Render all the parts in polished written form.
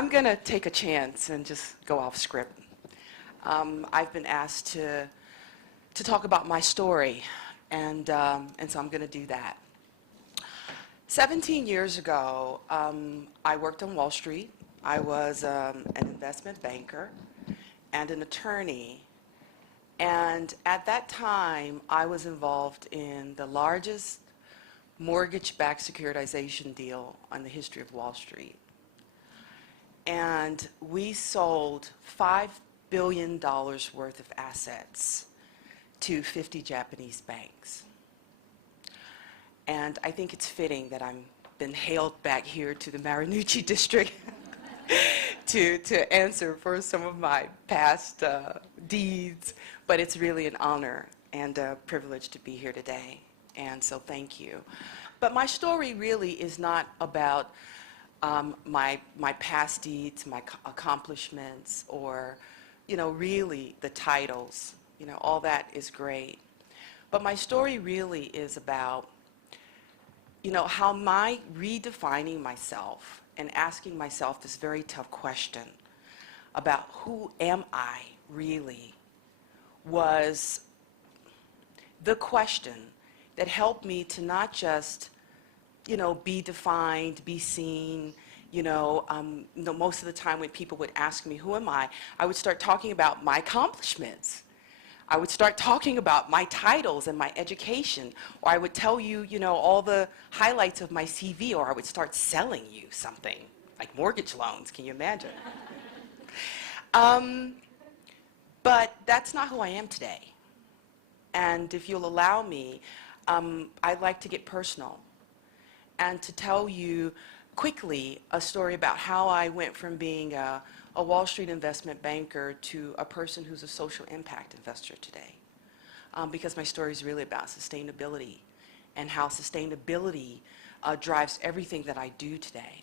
I'm going to take a chance and just go off script. I've been asked to talk about my story, and so I'm going to do that. 17 years ago, I worked on Wall Street. I was an investment banker and an attorney. And at that time, I was involved in the largest mortgage-backed securitization deal on the history of Wall Street. And we sold $5 billion worth of assets to 50 Japanese banks. And I think it's fitting that I've been hailed back here to the Marunouchi district to answer for some of my past deeds, but it's really an honor and a privilege to be here today, and so thank you. But my story really is not about my past deeds, my accomplishments, or, really the titles. All that is great. But my story really is about, how my redefining myself and asking myself this very tough question about who am I really was the question that helped me to not just, be defined, be seen. Most of the time when people would ask me, who am I would start talking about my accomplishments. I would start talking about my titles and my education, or I would tell you, all the highlights of my CV, or I would start selling you something, like mortgage loans. Can you imagine? But that's not who I am today. And if you'll allow me, I'd like to get personal and to tell you quickly a story about how I went from being a Wall Street investment banker to a person who's a social impact investor today. Because my story is really about sustainability and how sustainability drives everything that I do today.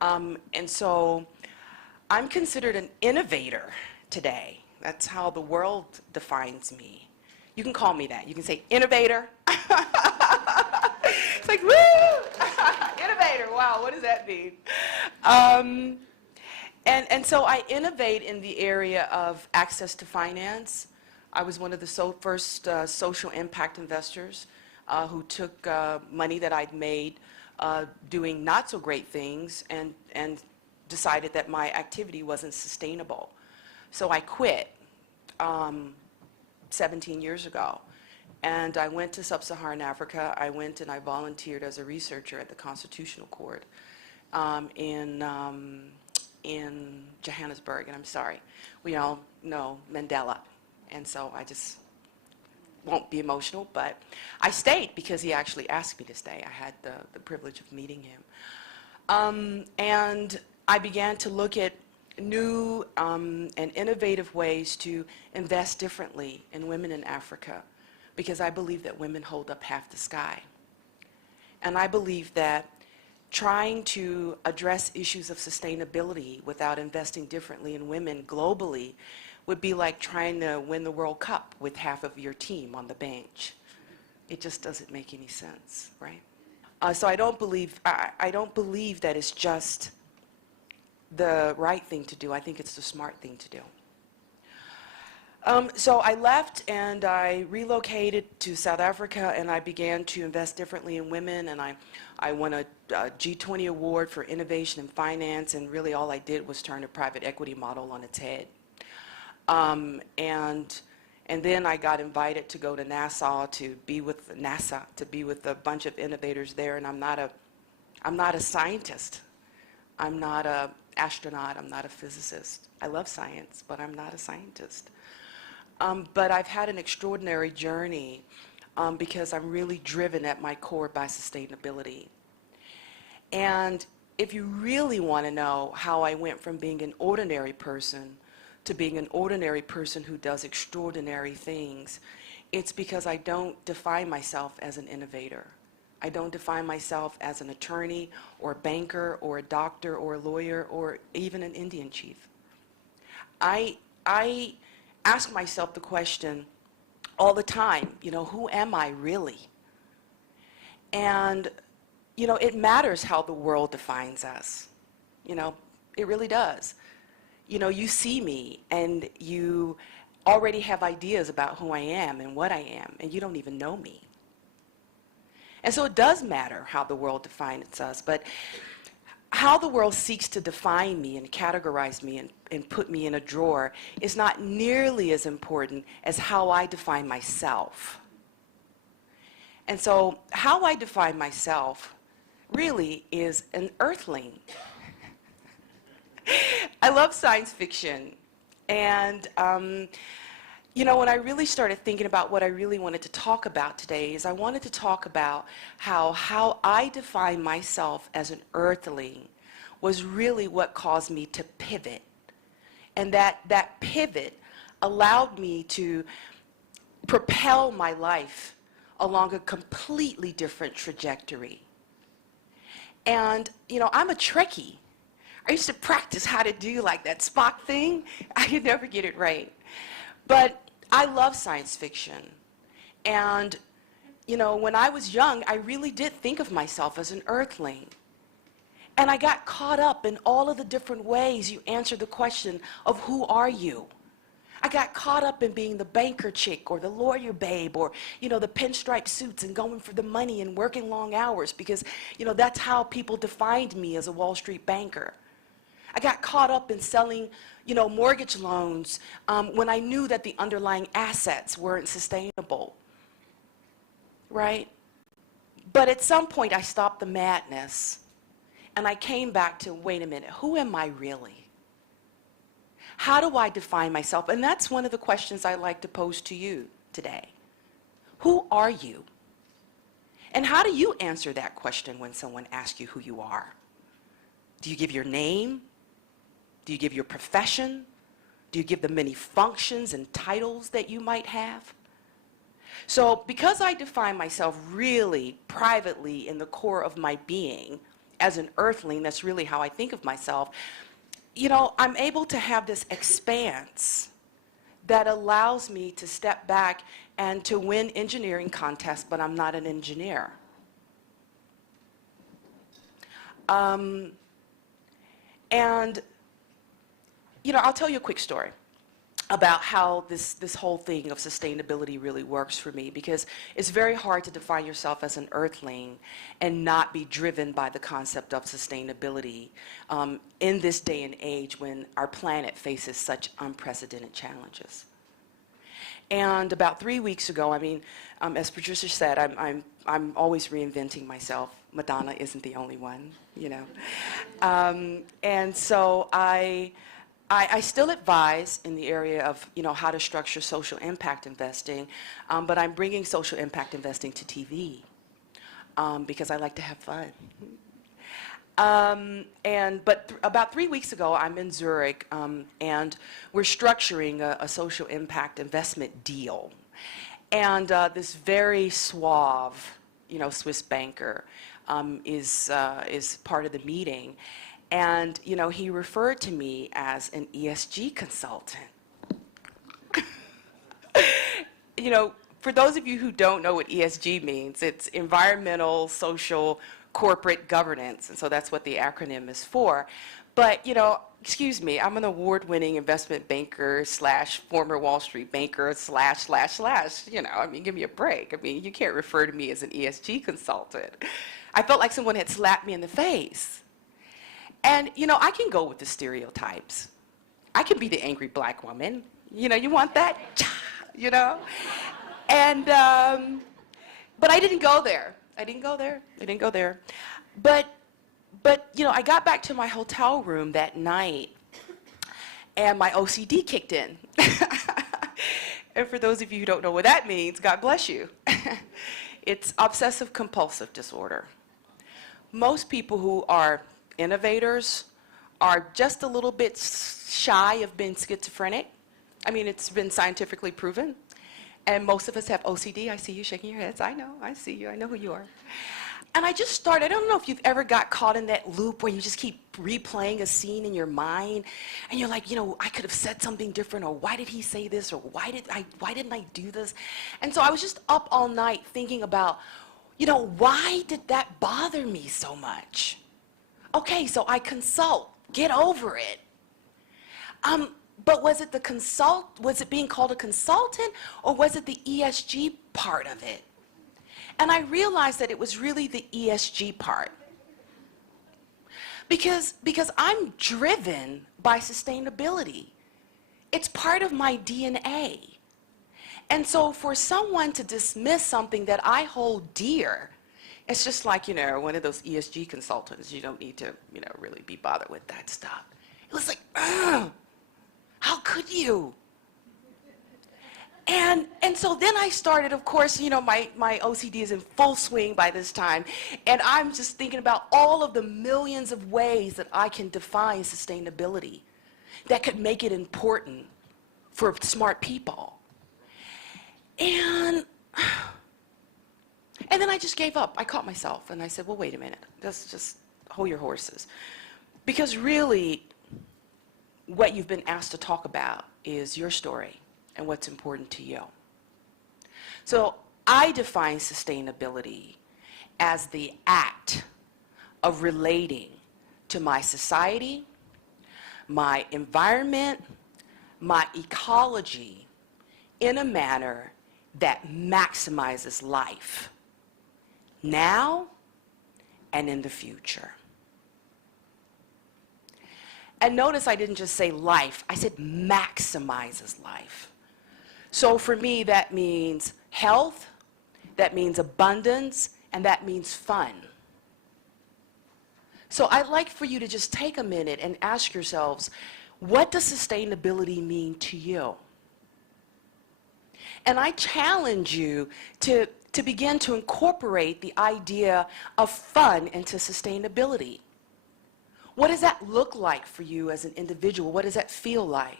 And so I'm considered an innovator today. That's how the world defines me. You can call me that. You can say innovator. It's like, woo! Innovator, wow, what does that mean? And so I innovate in the area of access to finance. I was one of the first social impact investors who took money that I'd made doing not so great things and decided that my activity wasn't sustainable. So I quit 17 years ago. And I went to sub-Saharan Africa. I went and I volunteered as a researcher at the Constitutional Court in Johannesburg. And I'm sorry, we all know Mandela. And so I just won't be emotional, but I stayed because he actually asked me to stay. I had the privilege of meeting him. And I began to look at new and innovative ways to invest differently in women in Africa, because I believe that women hold up half the sky. And I believe that trying to address issues of sustainability without investing differently in women globally would be like trying to win the World Cup with half of your team on the bench. It just doesn't make any sense, right? So I don't believe that it's just the right thing to do. I think it's the smart thing to do. So I left and I relocated to South Africa, and I began to invest differently in women, and I won a G20 award for innovation in finance, and really all I did was turn a private equity model on its head. And then I got invited to go to NASA to be with a bunch of innovators there, and I'm not a scientist. I'm not an astronaut. I'm not a physicist. I love science, but I'm not a scientist. But I've had an extraordinary journey because I'm really driven at my core by sustainability. And if you really want to know how I went from being an ordinary person to being an ordinary person who does extraordinary things, it's because I don't define myself as an innovator. I don't define myself as an attorney or a banker or a doctor or a lawyer or even an Indian chief. I ask myself the question all the time, who am I really? And, it matters how the world defines us. It really does. You know, you see me and you already have ideas about who I am and what I am, and you don't even know me. And so it does matter how the world defines us, but how the world seeks to define me and categorize me and put me in a drawer is not nearly as important as how I define myself. And so how I define myself really is an earthling. I love science fiction. And, you know, when I really started thinking about what I really wanted to talk about today is I wanted to talk about how I define myself as an earthling was really what caused me to pivot. And that pivot allowed me to propel my life along a completely different trajectory. And, you know, I'm a Trekkie. I used to practice how to do like that Spock thing. I could never get it right. But I love science fiction. And, you know, when I was young, I really did think of myself as an earthling. And I got caught up in all of the different ways you answer the question of who are you? I got caught up in being the banker chick or the lawyer babe or, you know, the pinstripe suits and going for the money and working long hours because, you know, that's how people defined me as a Wall Street banker. I got caught up in selling, you know, mortgage loans when I knew that the underlying assets weren't sustainable, right? But at some point I stopped the madness and I came back to, wait a minute, who am I really? How do I define myself? And that's one of the questions I like to pose to you today. Who are you? And how do you answer that question when someone asks you who you are? Do you give your name? Do you give your profession? Do you give the many functions and titles that you might have? So because I define myself really privately in the core of my being as an earthling, that's really how I think of myself, you know, I'm able to have this expanse that allows me to step back and to win engineering contests, but I'm not an engineer. And, you know, I'll tell you a quick story about how this whole thing of sustainability really works for me, because it's very hard to define yourself as an earthling and not be driven by the concept of sustainability in this day and age when our planet faces such unprecedented challenges. And about 3 weeks ago, I mean, as Patricia said, I'm always reinventing myself. Madonna isn't the only one, you know. And so I still advise in the area of, you know, how to structure social impact investing, but I'm bringing social impact investing to TV because I like to have fun. But about 3 weeks ago, I'm in Zurich, and we're structuring a social impact investment deal. And this very suave, you know, Swiss banker is part of the meeting. And, you know, he referred to me as an ESG consultant. You know, for those of you who don't know what ESG means, it's environmental, social, corporate governance. And so that's what the acronym is for. But, you know, excuse me, I'm an award-winning investment banker slash former Wall Street banker slash, you know, I mean, give me a break. I mean, you can't refer to me as an ESG consultant. I felt like someone had slapped me in the face. And, you know, I can go with the stereotypes. I can be the angry black woman. You know, you want that? You know? And, but I didn't go there. I didn't go there. But, you know, I got back to my hotel room that night, and my OCD kicked in. And for those of you who don't know what that means, God bless you. It's obsessive compulsive disorder. Most people who are innovators are just a little bit shy of being schizophrenic. I mean, it's been scientifically proven. And most of us have OCD. I see you shaking your heads. I know, I see you. I know who you are. And I just started, I don't know if you've ever got caught in that loop where you just keep replaying a scene in your mind. And you're like, you know, I could have said something different, or why did he say this, or why didn't I do this? And so I was just up all night thinking about, you know, why did that bother me so much? Okay, so I consult Get over it. But was it was it being called a consultant, or was it the ESG part of it? And I realized that it was really the ESG part. Because I'm driven by sustainability. It's part of my DNA. And so for someone to dismiss something that I hold dear, it's just like, one of those ESG consultants. You don't need to, really be bothered with that stuff. It was like, ugh, how could you? And so then I started, of course, my OCD is in full swing by this time, and I'm just thinking about all of the millions of ways that I can define sustainability that could make it important for smart people. And then I just gave up. I caught myself, and I said, well, wait a minute. Let's just hold your horses. Because really, what you've been asked to talk about is your story and what's important to you. So I define sustainability as the act of relating to my society, my environment, my ecology in a manner that maximizes life now and in the future. And notice I didn't just say life, I said maximizes life. So for me, that means health, that means abundance, and that means fun. So I'd like for you to just take a minute and ask yourselves, what does sustainability mean to you? And I challenge you to begin to incorporate the idea of fun into sustainability. What does that look like for you as an individual? What does that feel like?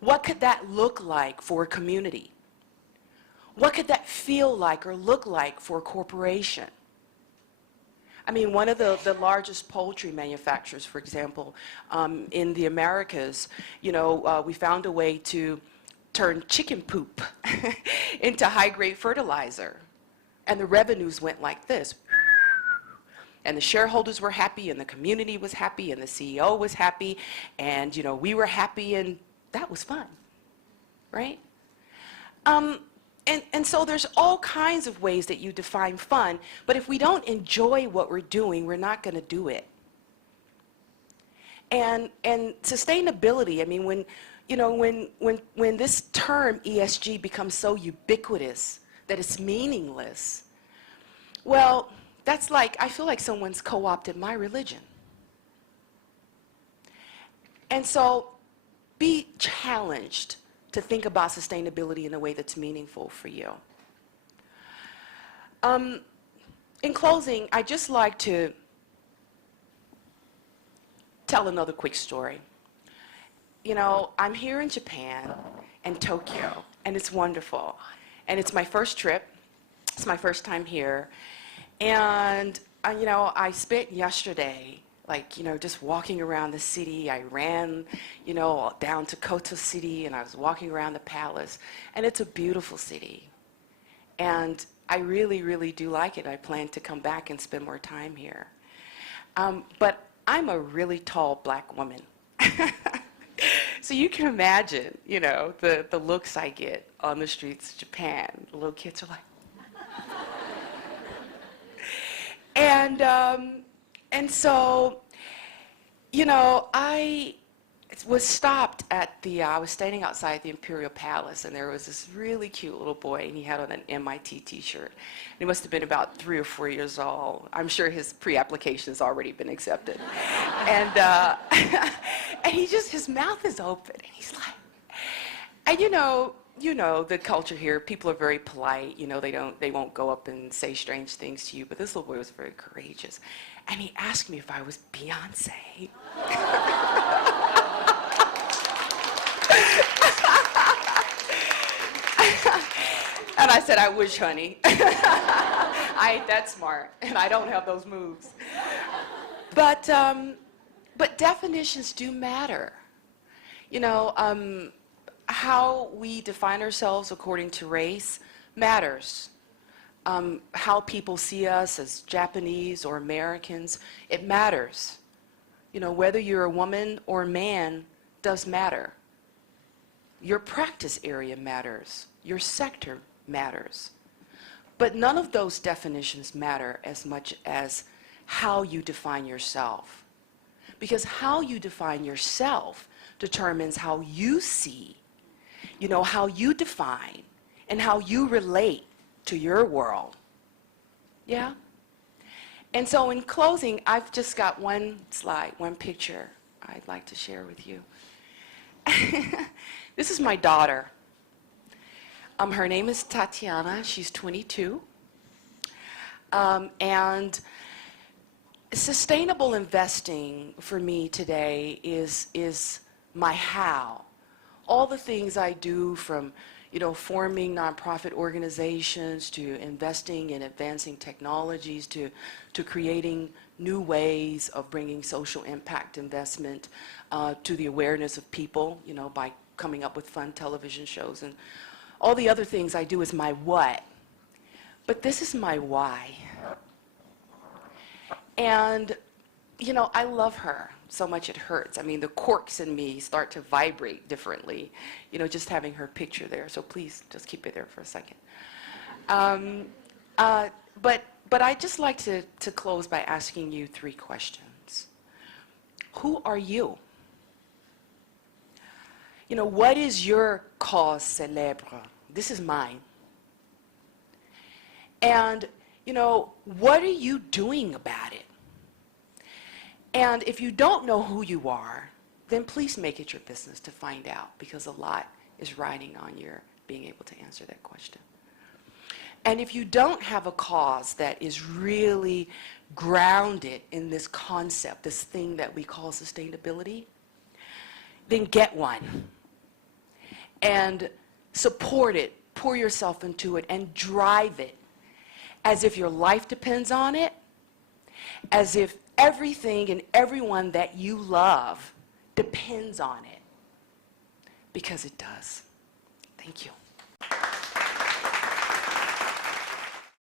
What could that look like for a community? What could that feel like or look like for a corporation? I mean, one of the largest poultry manufacturers, for example, in the Americas, we found a way to turn chicken poop into high-grade fertilizer. And the revenues went like this. And the shareholders were happy, and the community was happy, and the CEO was happy, and we were happy, and that was fun, right? And so there's all kinds of ways that you define fun, but if we don't enjoy what we're doing, we're not going to do it. And sustainability, I mean, when this term ESG becomes so ubiquitous that it's meaningless, well, that's like, I feel like someone's co-opted my religion. And so be challenged to think about sustainability in a way that's meaningful for you. In closing, I'd just like to tell another quick story. I'm here in Japan and Tokyo, and it's wonderful. And it's my first trip. It's my first time here. And, I spent yesterday, just walking around the city. I ran, down to Koto City, and I was walking around the palace. And it's a beautiful city. And I really, really do like it. I plan to come back and spend more time here. But I'm a really tall black woman. So you can imagine, the looks I get on the streets of Japan. The little kids are like, and so, I was stopped at I was standing outside the Imperial Palace, and there was this really cute little boy, and he had on an MIT t-shirt. He must have been about 3 or 4 years old. I'm sure his pre-application has already been accepted. And, and his mouth is open, and he's like, and the culture here, people are very polite, they won't go up and say strange things to you, but this little boy was very courageous. And he asked me if I was Beyonce. And I said, I wish, honey. I ain't that smart, and I don't have those moves. But definitions do matter. How we define ourselves according to race matters. How people see us as Japanese or Americans, it matters. whether you're a woman or a man does matter. Your practice area matters. Your sector matters. But none of those definitions matter as much as how you define yourself. Because how you define yourself determines how you see, how you define, and how you relate to your world. Yeah? And so in closing, I've just got one slide, one picture I'd like to share with you. This is my daughter. Her name is Tatiana. She's 22. And sustainable investing for me today is my how. All the things I do, from forming nonprofit organizations, to investing in advancing technologies, to creating new ways of bringing social impact investment to the awareness of people, by coming up with fun television shows. And all the other things I do is my what. But this is my why. And, I love her so much it hurts. I mean, the corks in me start to vibrate differently, just having her picture there. So please just keep it there for a second. But I'd just like to close by asking you 3 questions. Who are you? What is your cause célèbre? This is mine. And, what are you doing about it? And if you don't know who you are, then please make it your business to find out, because a lot is riding on your being able to answer that question. And if you don't have a cause that is really grounded in this concept, this thing that we call sustainability, then get one. And support it, pour yourself into it, and drive it as if your life depends on it, as if everything and everyone that you love depends on it, because it does. Thank you.